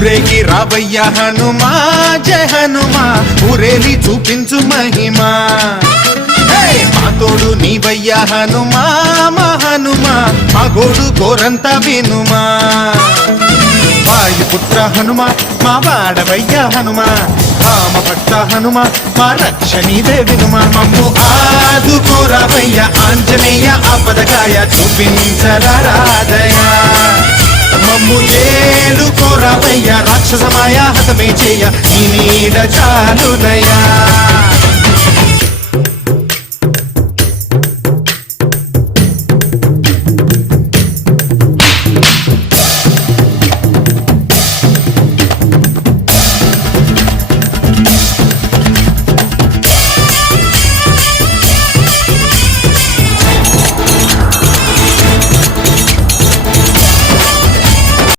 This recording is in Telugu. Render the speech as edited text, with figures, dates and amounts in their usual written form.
ఊరేగి రావయ్య హనుమా జయ హనుమా ఊరేలి చూపించు మహిమా మా తోడు నీవయ్య హనుమా మా హనుమా మా గోడు గోరంత వినుమా వాయుపుత్ర హనుమా మా వాడవయ్య హనుమా రామభక్త హనుమా మా రక్షణీదే వినుమా మమ్ము ఆదుకోరావయ్య ఆంజనేయ ఆపదకాయ చూపించరాదయ మమ్ము ఏలుకోరావయ్య రాక్షసమాయ హతమే చేయ నీ నీడ చాలునయా